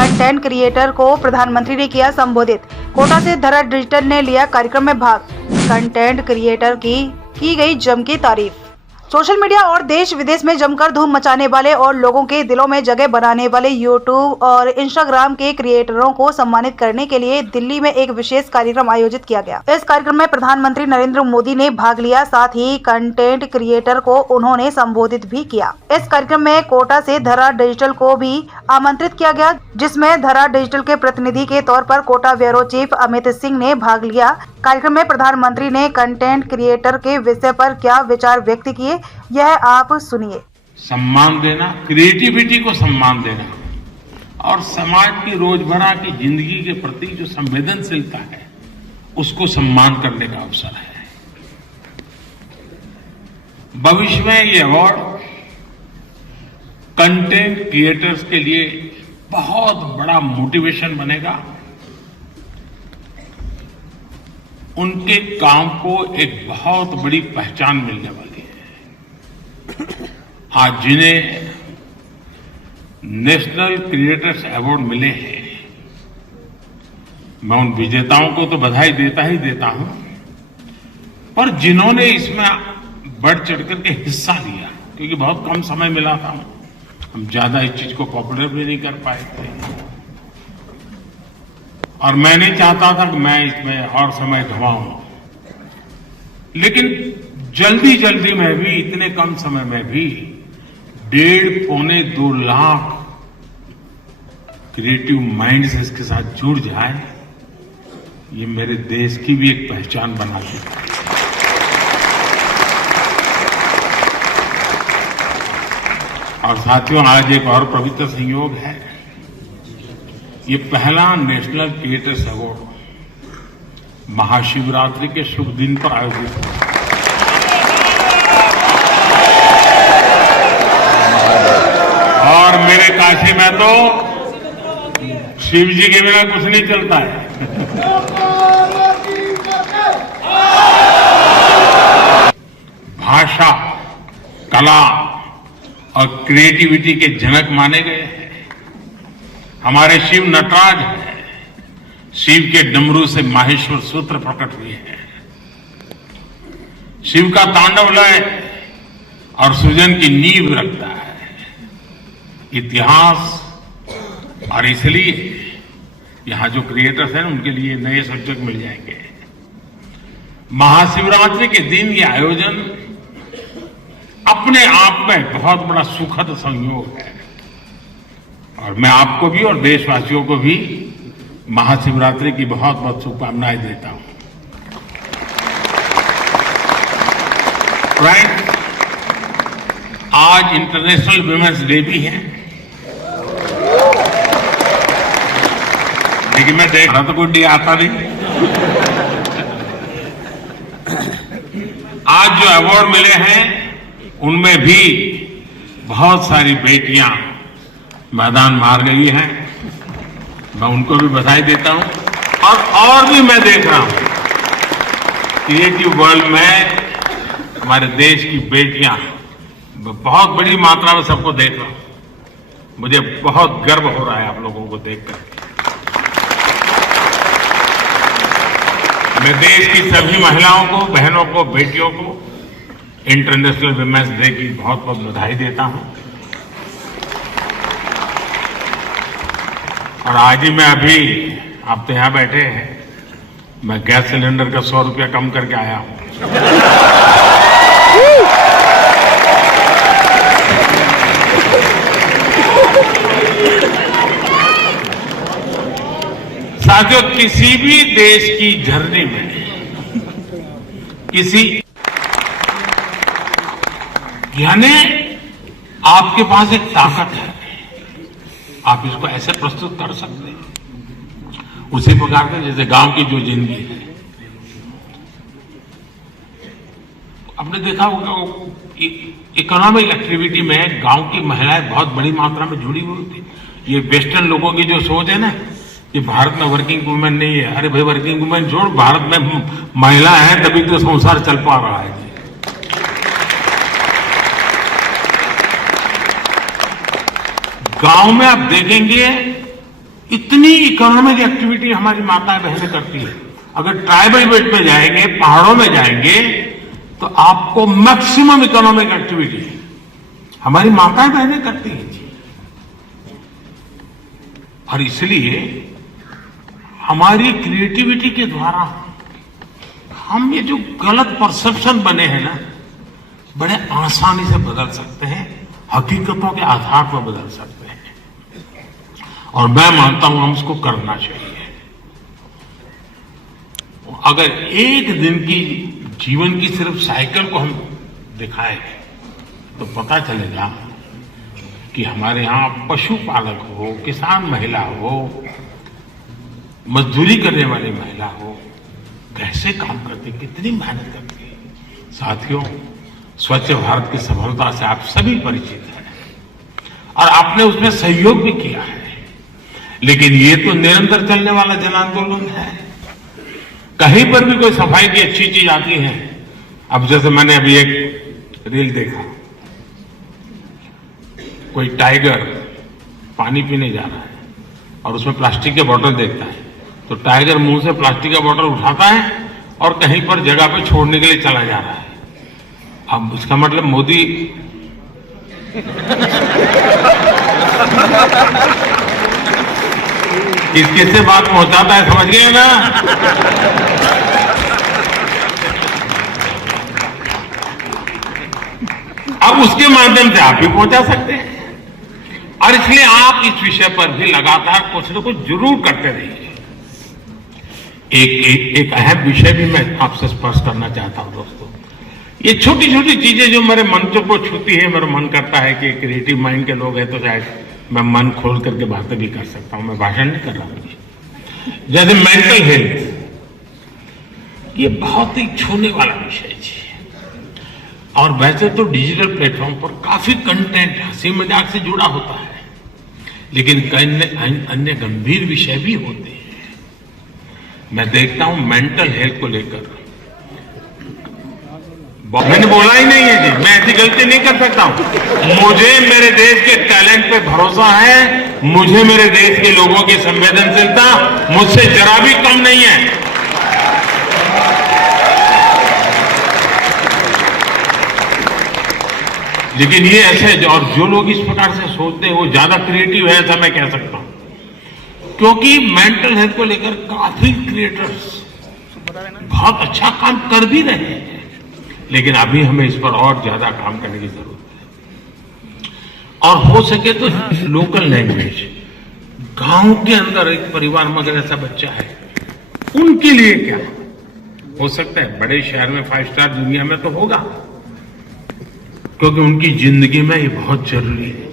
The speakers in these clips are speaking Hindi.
कंटेंट क्रिएटर को प्रधानमंत्री ने किया संबोधित। कोटा से धरा डिजिटल ने लिया कार्यक्रम में भाग। कंटेंट क्रिएटर की गई जम की तारीफ। सोशल मीडिया और देश विदेश में जमकर धूम मचाने वाले और लोगों के दिलों में जगह बनाने वाले यूट्यूब और इंस्टाग्राम के क्रिएटरों को सम्मानित करने के लिए दिल्ली में एक विशेष कार्यक्रम आयोजित किया गया। इस कार्यक्रम में प्रधानमंत्री नरेंद्र मोदी ने भाग लिया, साथ ही कंटेंट क्रिएटर को उन्होंने संबोधित भी किया। इस कार्यक्रम में कोटा से धरा डिजिटल को भी आमंत्रित किया गया, जिसमें धरा डिजिटल के प्रतिनिधि के तौर पर कोटा ब्यूरो चीफ अमित सिंह ने भाग लिया। कार्यक्रम में प्रधानमंत्री ने कंटेंट क्रिएटर के विषय पर क्या विचार व्यक्त किए, यह आप सुनिए। सम्मान देना, क्रिएटिविटी को सम्मान देना और समाज की रोजमर्रा की जिंदगी के प्रति जो संवेदनशीलता है उसको सम्मान करने का अवसर है। भविष्य में ये अवार्ड कंटेंट क्रिएटर्स के लिए बहुत बड़ा मोटिवेशन बनेगा। उनके काम को एक बहुत बड़ी पहचान मिलने वाली है। आज जिन्हें नेशनल क्रिएटर्स अवार्ड मिले हैं, मैं उन विजेताओं को तो बधाई देता ही देता हूं, पर जिन्होंने इसमें बढ़ चढ़ करके हिस्सा लिया, क्योंकि बहुत कम समय मिला था, हम ज्यादा इस चीज को पॉपुलर भी नहीं कर पाए थे और मैं नहीं चाहता था कि मैं इसमें और समय गंवाऊं, लेकिन जल्दी जल्दी में भी, इतने कम समय में भी 1.5-2 लाख क्रिएटिव माइंड्स इसके साथ जुड़ जाए, ये मेरे देश की भी एक पहचान बना देता है। और साथियों, आज एक और पवित्र संयोग है। ये पहला नेशनल क्रिएटर्स अवार्ड महाशिवरात्रि के शुभ दिन पर आयोजित हुआ। और मेरे काशी में तो शिव जी के बिना कुछ नहीं चलता है। भाषा, कला और क्रिएटिविटी के जनक माने गए हैं। हमारे शिव नटराज हैं। शिव के डमरू से माहेश्वर सूत्र प्रकट हुए हैं। शिव का तांडव लय और सृजन की नींव रखता है इतिहास, और इसलिए यहां जो क्रिएटर्स हैं उनके लिए नए सब्जेक्ट मिल जाएंगे। महाशिवरात्रि के दिन ये आयोजन अपने आप में बहुत बड़ा सुखद संयोग है और मैं आपको भी और देशवासियों को भी महाशिवरात्रि की बहुत बहुत शुभकामनाएं देता हूं। फ्रेंड्स, आज इंटरनेशनल वुमेन्स डे भी है, लेकिन मैं देख रहा तो कोई डे आता नहीं। आज जो अवार्ड मिले हैं उनमें भी बहुत सारी बेटियां मैदान मार गई हैं, मैं उनको भी बधाई देता हूं। और भी मैं देख रहा हूं क्रिएटिव वर्ल्ड में हमारे देश की बेटियां बहुत बड़ी मात्रा में, सबको देख रहा हूं। मुझे बहुत गर्व हो रहा है आप लोगों को देखकर। मैं देश की सभी महिलाओं को, बहनों को, बेटियों को इंटरनेशनल वुमेन्स डे की बहुत बहुत बधाई देता हूं। और आज ही मैं अभी, आप तो यहां बैठे हैं, मैं गैस सिलेंडर का 100 रुपया कम करके आया हूं। साथियों, किसी भी देश की जर्नी में किसी, यानी आपके पास एक ताकत है, आप इसको ऐसे प्रस्तुत कर सकते हैं उसी प्रकार से जैसे गांव की जो जिंदगी है। आपने देखा होगा इकोनॉमिक एक्टिविटी में गांव की महिलाएं बहुत बड़ी मात्रा में जुड़ी हुई थी। ये वेस्टर्न लोगों की जो सोच है ना, ये भारत में वर्किंग वुमेन नहीं है। अरे भाई, वर्किंग वुमेन छोड़, भारत में महिला है तभी तो संसार चल पा रहा है। गांव में आप देखेंगे इतनी इकोनॉमिक एक्टिविटी हमारी माताएं बहनें करती है। अगर ट्राइबल बेल्ट में जाएंगे, पहाड़ों में जाएंगे, तो आपको मैक्सिमम इकोनॉमिक एक्टिविटी हमारी माताएं बहनें करती हैं जी। और इसलिए हमारी क्रिएटिविटी के द्वारा हम ये जो गलत परसेप्शन बने हैं ना, बड़े आसानी से बदल सकते हैं, हकीकतों के आधार पर बदल सकते हैं। और मैं मानता हूं हम उसको करना चाहिए। अगर एक दिन की जीवन की सिर्फ साइकिल को हम दिखाएं तो पता चलेगा कि हमारे यहां पशुपालक हो, किसान महिला हो, मजदूरी करने वाली महिला हो, कैसे काम करते, कितनी मेहनत करती है। साथियों, स्वच्छ भारत की सफलता से आप सभी परिचित हैं और आपने उसमें सहयोग भी किया है। लेकिन ये तो निरंतर चलने वाला जन आंदोलन है। कहीं पर भी कोई सफाई की अच्छी चीज आती है। अब जैसे मैंने अभी एक रील देखा, कोई टाइगर पानी पीने जा रहा है और उसमें प्लास्टिक के बोतल देखता है, तो टाइगर मुंह से प्लास्टिक का बोतल उठाता है और कहीं पर जगह पे छोड़ने के लिए चला जा रहा है। अब उसका मतलब मोदी किससे बात पहुंचाता है, समझ गए ना? अब उसके माध्यम से आप भी पहुंचा सकते हैं। और इसलिए आप इस विषय पर भी लगातार कुछ न कुछ जरूर करते रहिए। एक अहम विषय भी मैं आपसे स्पर्श करना चाहता हूं दोस्तों। ये छोटी छोटी चीजें जो मेरे मन को छूती है, मेरा मन करता है कि क्रिएटिव माइंड के लोग हैं तो शायद मैं मन खोल करके बातें भी कर सकता हूं। मैं भाषण नहीं कर रहा हूं। जैसे मेंटल हेल्थ, ये बहुत ही छूने वाला विषय है। और वैसे तो डिजिटल प्लेटफॉर्म पर काफी कंटेंट हंसी मजाक से जुड़ा होता है, लेकिन कई अन्य गंभीर विषय भी होते हैं। मैं देखता हूं मेंटल हेल्थ को लेकर, मैंने बोला ही नहीं है जी, मैं ऐसी गलती नहीं कर सकता हूं। मुझे मेरे देश के टैलेंट पे भरोसा है, मुझे मेरे देश के लोगों की संवेदनशीलता मुझसे जरा भी कम नहीं है। लेकिन ये ऐसे और जो लोग इस प्रकार से सोचते हैं वो ज्यादा क्रिएटिव है, ऐसा मैं कह सकता हूं। क्योंकि मेंटल हेल्थ को लेकर काफी क्रिएटर्स बहुत अच्छा काम कर भी रहे हैं, लेकिन अभी हमें इस पर और ज्यादा काम करने की जरूरत है। और हो सके तो लोकल लैंग्वेज, गांव के अंदर एक परिवार में अगर ऐसा बच्चा है, उनके लिए क्या हो सकता है। बड़े शहर में 5 स्टार दुनिया में तो होगा, क्योंकि उनकी जिंदगी में ये बहुत जरूरी है।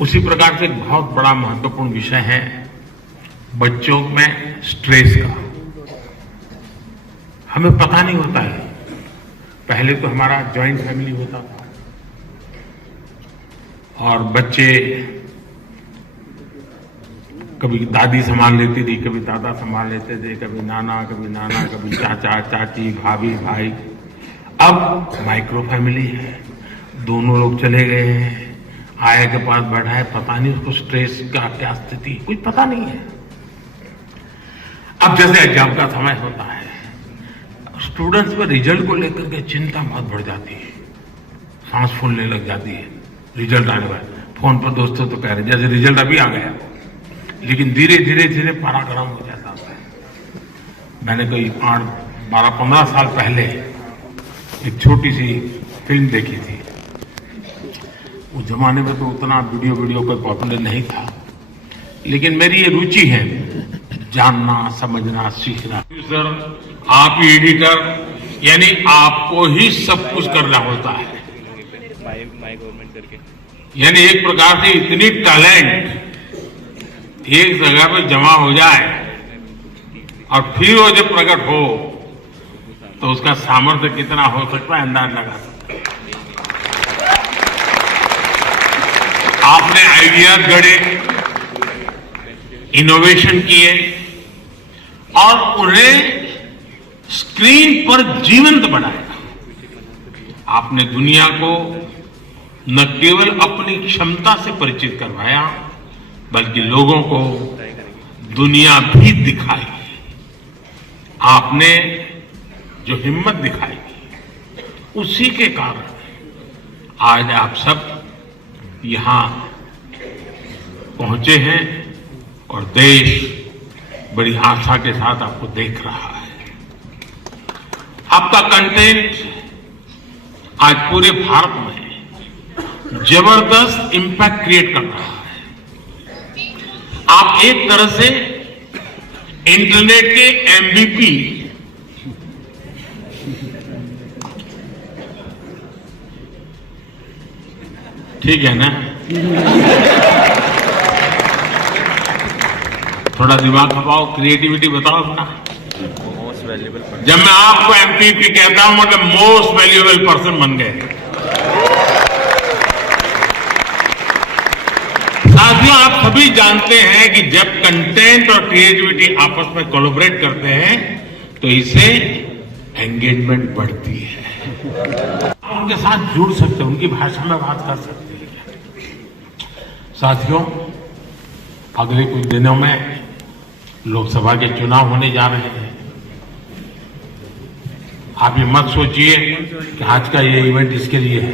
उसी प्रकार से एक बहुत बड़ा महत्वपूर्ण विषय है बच्चों में स्ट्रेस का। हमें पता नहीं होता है, पहले तो हमारा जॉइंट फैमिली होता था और बच्चे कभी दादी संभाल लेती थी, कभी दादा संभाल लेते थे, कभी नाना, कभी चाचा चाची, भाभी भाई। अब माइक्रो फैमिली है, दोनों लोग चले गए हैं, आया के पास बैठा है, पता नहीं उसको स्ट्रेस का क्या स्थिति, कुछ पता नहीं है। अब जैसे एग्जाम का समय होता है, स्टूडेंट्स में रिजल्ट को लेकर के चिंता बहुत बढ़ जाती है, सांस फूलने लग जाती है। रिजल्ट आने वाला, फोन पर दोस्तों तो कह रहे जैसे रिजल्ट अभी आ गया, लेकिन धीरे धीरे पारा गर्म हो जाता है। मैंने कोई 12-15 साल पहले एक छोटी सी फिल्म देखी थी। उस जमाने में तो उतना वीडियो कोई पॉपुलर नहीं था, लेकिन मेरी ये रुचि है जानना, समझना, सीखना। सर, आप ही एडिटर, यानी आपको ही सब कुछ करना होता है। यानी एक प्रकार से इतनी टैलेंट एक जगह पे जमा हो जाए और फिर वो जब प्रकट हो तो उसका सामर्थ्य कितना हो सकता है अंदाज लगा सकता है। आपने आइडियाज गढ़े, इनोवेशन किए और उन्हें स्क्रीन पर जीवंत बनाया। आपने दुनिया को न केवल अपनी क्षमता से परिचित करवाया, बल्कि लोगों को दुनिया भी दिखाई। आपने जो हिम्मत दिखाई उसी के कारण आज आप सब यहां पहुंचे हैं और देश बड़ी आशा के साथ आपको देख रहा है। आपका कंटेंट आज पूरे भारत में जबरदस्त इंपैक्ट क्रिएट कर रहा है। आप एक तरह से इंटरनेट के MVP ठीक है ना? थोड़ा दिमाग खपाओ, क्रिएटिविटी बताओ अपना। जब मैं आपको MVP कहता हूं मतलब मोस्ट वैल्यूएबल पर्सन बन गए। साथियों, आप सभी जानते हैं कि जब कंटेंट और क्रिएटिविटी आपस में कोलैबोरेट करते हैं तो इससे एंगेजमेंट बढ़ती है। आप उनके साथ जुड़ सकते हैं, उनकी भाषा में बात कर सकते हैं। साथियों, अगले कुछ दिनों में लोकसभा के चुनाव होने जा रहे हैं। आप ये मत सोचिए कि आज का ये इवेंट इसके लिए है।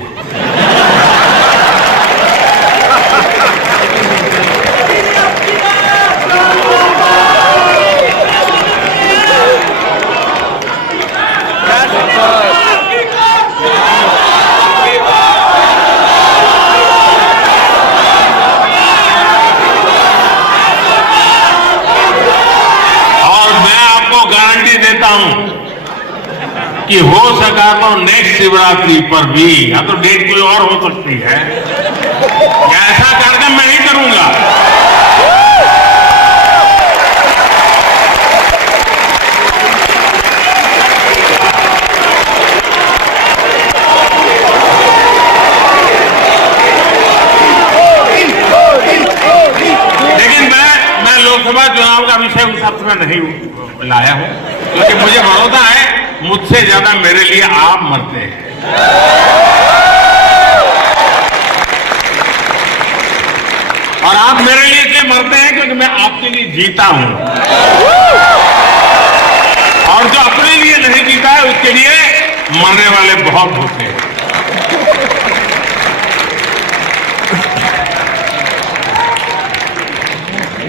गारंटी देता हूं कि हो सका तो नेक्स्ट शिवरात्रि पर भी, या तो डेट कोई और हो सकती है, ऐसा कार्यक्रम मैं नहीं करूंगा। लेकिन मैं लोकसभा चुनाव का विषय उस अर्थ में नहीं लाया हूं, क्योंकि मुझे भरोसा है मुझसे ज्यादा मेरे लिए आप मरते हैं। और आप मेरे लिए इसलिए मरते हैं क्योंकि मैं आपके लिए जीता हूं, और जो अपने लिए नहीं जीता है उसके लिए मरने वाले बहुत होते हैं।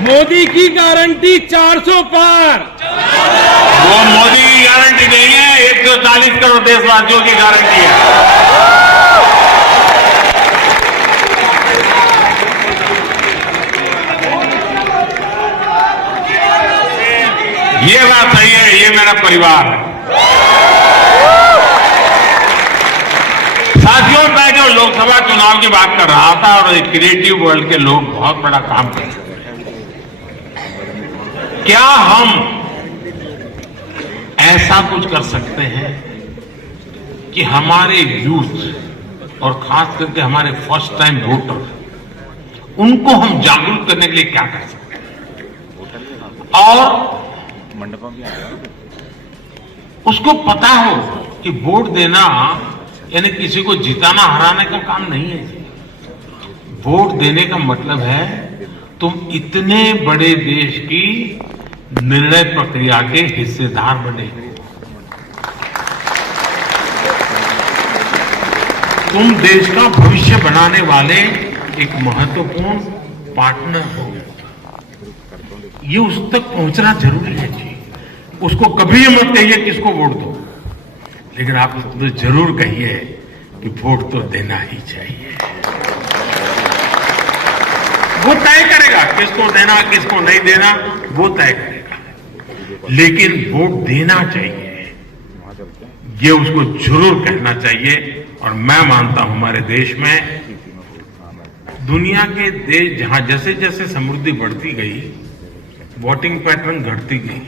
मोदी की गारंटी 400 पार। वो मोदी की गारंटी नहीं है, 140 करोड़ देशवासियों की गारंटी है। ये बात सही है, ये मेरा परिवार है। साथियों, मैं जो लोकसभा चुनाव की बात कर रहा था, और क्रिएटिव वर्ल्ड के लोग बहुत बड़ा काम कर रहे हैं। क्या हम ऐसा कुछ कर सकते हैं कि हमारे यूथ और खास करके हमारे फर्स्ट टाइम वोटर, उनको हम जागरूक करने के लिए क्या कर सकते हैं, और उसको पता हो कि वोट देना यानी किसी को जिताना हराने का काम नहीं है। वोट देने का मतलब है तुम इतने बड़े देश की निर्णय प्रक्रिया के हिस्सेदार बने, तुम देश का भविष्य बनाने वाले एक महत्वपूर्ण पार्टनर हो। ये उस तक पहुंचना जरूरी है जी। उसको कभी ये मत कहिए किसको वोट दो, लेकिन आप तो जरूर कहिए कि वोट तो देना ही चाहिए। वो तय करेगा किसको देना किसको नहीं देना, वो तय करेगा, लेकिन वोट देना चाहिए, ये उसको जरूर कहना चाहिए। और मैं मानता हूं हमारे देश में, दुनिया के देश जहां जैसे जैसे समृद्धि बढ़ती गई, वोटिंग पैटर्न घटती गई।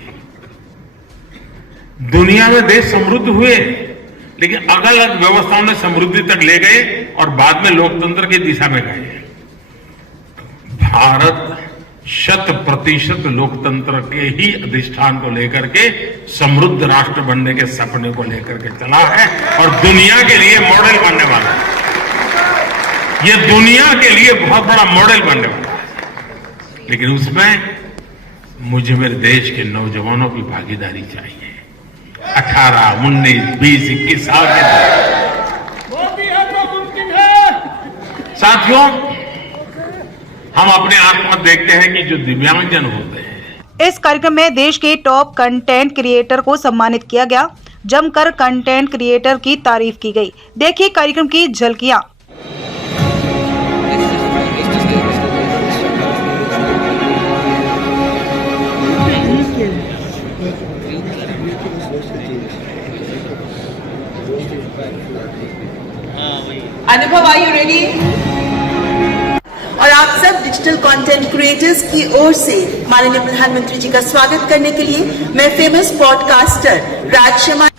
दुनिया में देश समृद्ध हुए, लेकिन अलग अलग व्यवस्थाओं ने समृद्धि तक ले गए और बाद में लोकतंत्र की दिशा में गए। भारत 100% लोकतंत्र के ही अधिष्ठान को लेकर के समृद्ध राष्ट्र बनने के सपने को लेकर के चला है और दुनिया के लिए मॉडल बनने वाला है। ये दुनिया के लिए बहुत बड़ा मॉडल बनने वाला है। लेकिन उसमें मुझे मेरे देश के नौजवानों की भागीदारी चाहिए। 18, 19, 20, 21 साल के मोदी है तो मुमकिन है। साथियों, हम अपने आंख में देखते हैं कि जो दिव्यांगजन होते हैं, इस कार्यक्रम में देश के टॉप कंटेंट क्रिएटर को सम्मानित किया गया। जमकर कंटेंट क्रिएटर की तारीफ की गई। देखिए कार्यक्रम की झलकियां। अनुभव, आर यू रेडी? और आप सब डिजिटल कंटेंट क्रिएटर्स की ओर से माननीय प्रधानमंत्री जी का स्वागत करने के लिए मैं फेमस पॉडकास्टर राज शर्मा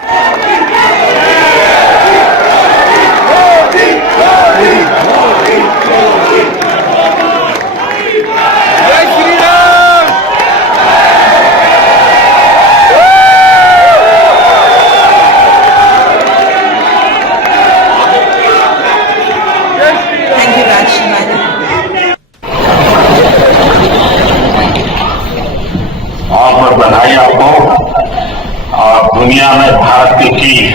बहुत बधाई आपको। और दुनिया में भारत की चीज,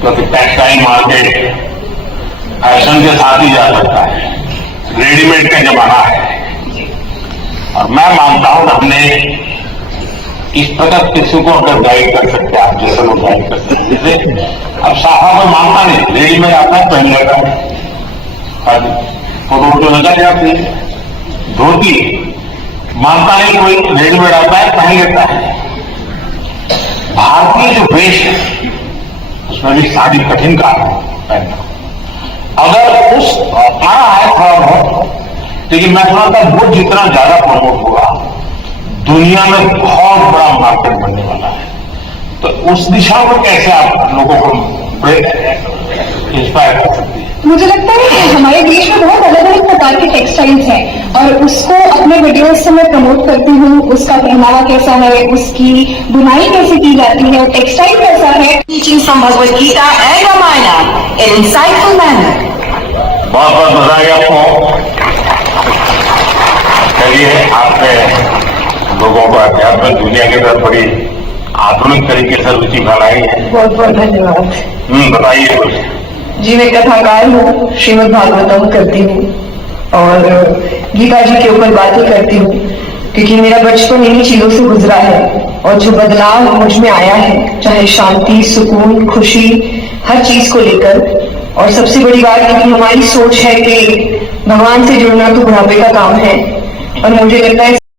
क्योंकि टेक्सटाइल मार्केट फैशन के साथ ही जा सकता है, रेडीमेड का जमाना है। और मैं मानता हूं कि हमने इस प्रकार किसी को अगर गाइड कर सकते हैं, आप जैसे लोग गाइड कर सकते हैं। जैसे अब साफा कोई मानता नहीं, रेडीमेड आता है पहन लेता है, फोटो तो लगा जाती है। धोती मानता नहीं कोई, रेडीमेड आता है पहन लेता है। भारतीय जो वेश है उसमें भी साड़ी कठिन काम है पहनना। अगर उस आ रहा है थोड़ा बहुत, लेकिन मैं समझता हूं वो जितना ज्यादा प्रमोट होगा, दुनिया में बहुत बड़ा मार्केट बनने वाला है। तो उस दिशा में कैसे आप लोगों को इंस्पायर कर सकते हैं? मुझे लगता है कि हमारे देश में बहुत अलग अलग प्रकार के टेक्सटाइल्स हैं और उसको अपने वीडियोस से मैं प्रमोट करती हूँ। उसका पहनावा कैसा है, उसकी बुनाई कैसे की जाती है, टेक्सटाइल कैसा है। Teaching from Bhagavad Gita and Ramayana in insightful manner. बहुत बहुत बधाई आपको। चलिए, आपने लोगों को आध्यात्मिक दुनिया की तरफ बड़ी आधुनिक तरीके से रुचि फैलाई है। बहुत बहुत धन्यवाद। बताइए कुछ। जी, मैं कथाकार हूँ, श्रीमद् भागवतम करती हूँ और गीता जी के ऊपर बातें करती हूँ, क्योंकि मेरा बचपन इन्हीं चीजों से गुजरा है। और जो बदलाव मुझ में आया है, चाहे शांति, सुकून, खुशी, हर चीज को लेकर। और सबसे बड़ी बात, क्योंकि हमारी सोच है कि भगवान से जुड़ना तो बुढ़ापे का काम है, और मुझे लगता है